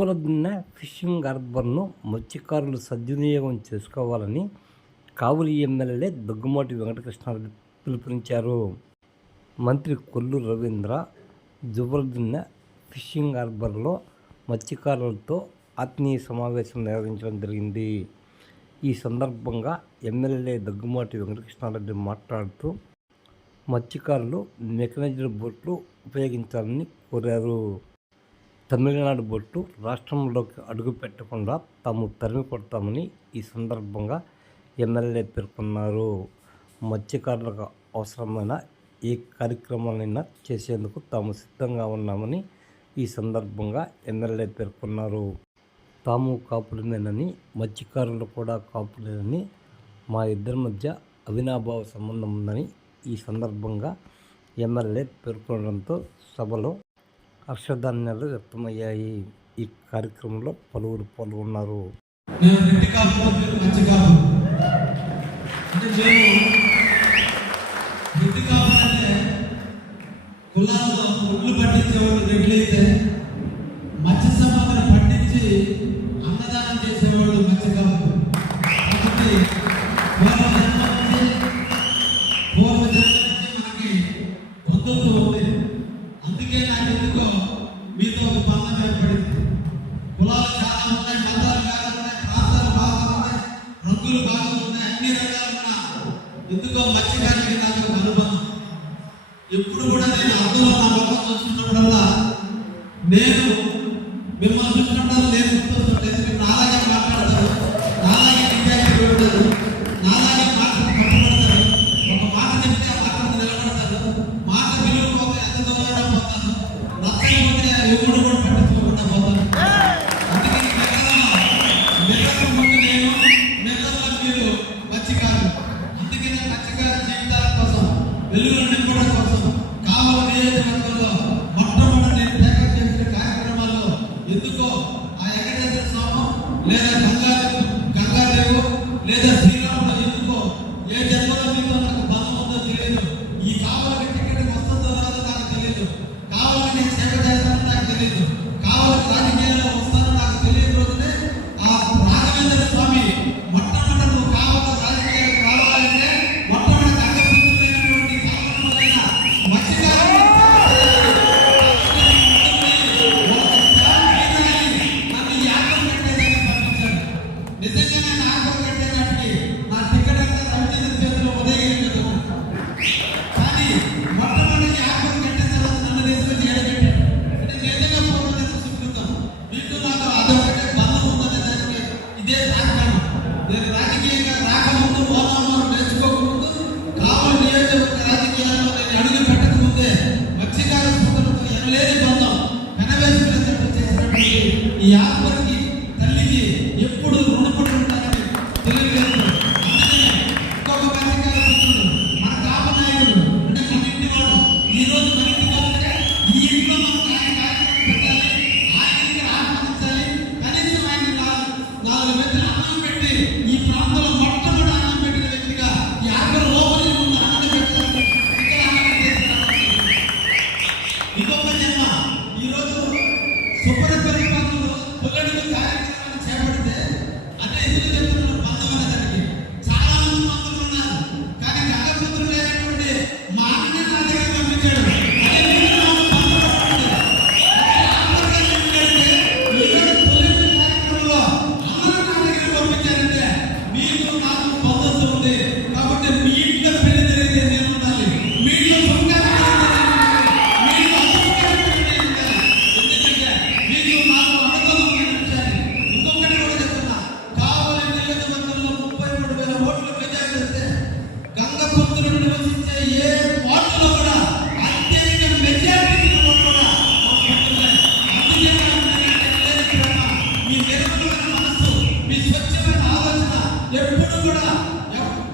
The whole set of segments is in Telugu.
ఇవ్వలగిన ఫిషింగ్ హార్బర్ను మత్స్యకారులు సద్వినియోగం చేసుకోవాలని కావులి ఎమ్మెల్యే దగ్గుమాటి వెంకటకృష్ణారెడ్డి పిలుపునిచ్చారు. మంత్రి కొల్లు రవీంద్ర జువలగిన్న ఫిషింగ్ హార్బర్లో మత్స్యకారులతో ఆత్మీయ సమావేశం నిర్వహించడం జరిగింది. ఈ సందర్భంగా ఎమ్మెల్యే దగ్గుమాటి వెంకటకృష్ణారెడ్డి మాట్లాడుతూ మత్స్యకారులు మెకనైజ్డ్ బోట్లు ఉపయోగించాలని కోరారు. తమిళనాడు బొట్టు రాష్ట్రంలోకి అడుగు పెట్టకుండా తాము తరిమి కొడతామని ఈ సందర్భంగా ఎమ్మెల్యే పేర్కొన్నారు. మత్స్యకారులకు అవసరమైన ఏ కార్యక్రమాలైనా చేసేందుకు తాము సిద్ధంగా ఉన్నామని ఈ సందర్భంగా ఎమ్మెల్యే పేర్కొన్నారు. తాము కాపులమేనని మత్స్యకారులు కూడా కాపులేనని మా ఇద్దరి మధ్య అవినాభావ సంబంధం ఉందని ఈ సందర్భంగా ఎమ్మెల్యే పేర్కొనడంతో సభలో అక్షరధాన్యాలు వ్యక్తమయ్యాయి. ఈ కార్యక్రమంలో పలువురు పాల్గొన్నారు. కులాల్లో ఎక్కువ మత్స్యకారులకి నాకు అనుబంధం ఎప్పుడు కూడా నేను అందులో నా లోకం నేను మిమ్మల్ని చూసినప్పుడల్లా నేను లేదా గంగా గంగాదేవు లేదా శ్రీరాముడు ఎందుకో? ఏ జన్మలో మీతో నాకు బలం ఉందో తెలియదు. ఈ కావాలని టికెట్ వస్తుందో రాదో నాకు తెలియదు. కావాలని సేవ చేస్తానో నాకు తెలియదు. പരസ്പരം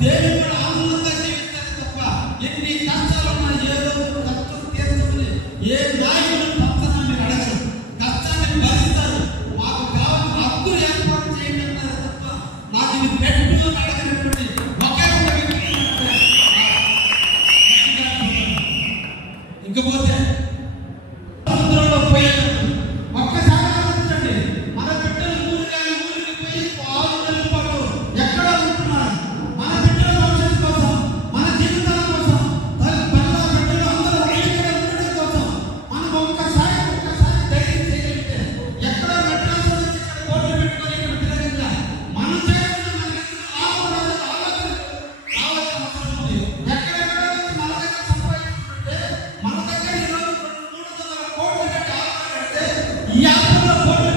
దేవుడు ఆనందంగా జీవిస్తారు తప్ప ఎన్ని కష్టాలు ఉన్నా ఏదో కష్టం తీర్చమని ఏ నాయకుడు పక్కన మీరు అడగరు కష్టాన్ని భరిస్తారు మాకు కావాలి హక్కులు ఏర్పాటు చేయండి అన్నారు తప్ప నాకు ఇది या तो